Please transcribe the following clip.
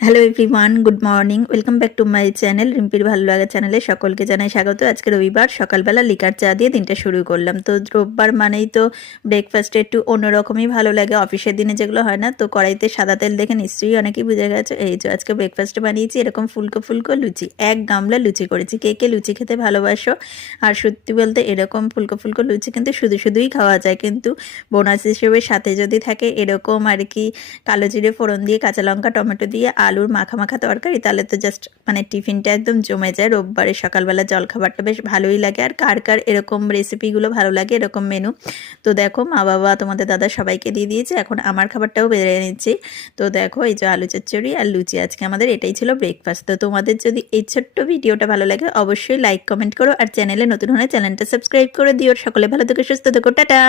Hello everyone, good morning. Welcome back to my channel রিম্পির ভালো লাগা চ্যানেলে সকলকে জানাই স্বাগত। আজকে রবিবার, সকালবেলা লিকার চা দিয়ে দিনটা শুরু করলাম। তো রোববার মানেই তো ব্রেকফাস্টে একটু অন্যরকমই ভালো লাগে, অফিসের দিনে যেগুলো হয় না। তো কড়াইতে সাদা তেল দেখে নিশ্চয়ই অনেকেই বুঝে গেছে। এই যে আজকে ব্রেকফাস্টে বানিয়েছি এরকম ফুলকো ফুলকো লুচি, এক গামলা লুচি করেছি। কে কে লুচি খেতে ভালোবাসো? আর সত্যি বলতে এরকম ফুলকো ফুলকো লুচি কিন্তু শুধু শুধুই খাওয়া যায়, কিন্তু বোনাস হিসেবে সাথে যদি থাকে এরকম আর কি কালো জিরে ফোড়ন দিয়ে, কাঁচা লঙ্কা টমেটো দিয়ে আলুর মাখা মাখা তরকারি, তাহলে তো জাস্ট মানে টিফিনটা একদম জমে যায়। রোববারে সকালবেলা জলখাবারটা বেশ ভালোই লাগে। আর কার কার এরকম রেসিপিগুলো ভালো লাগে, এরকম মেনু? তো দেখো, মা বাবা তোমাদের দাদা সবাইকে দিয়ে দিয়েছে, এখন আমার খাবারটাও বেড়ে নিচ্ছি। তো দেখো, এই যে আলু চচ্চড়ি আর লুচি, আজকে আমাদের এটাই ছিল ব্রেকফাস্ট। তো তোমাদের যদি এই ছোট্ট ভিডিওটা ভালো লাগে অবশ্যই লাইক কমেন্ট করো, আর চ্যানেলে নতুন হলে চ্যানেলটা সাবস্ক্রাইব করে দিও। সকলে ভালো থেকো, সুস্থ থেকো, টাটা।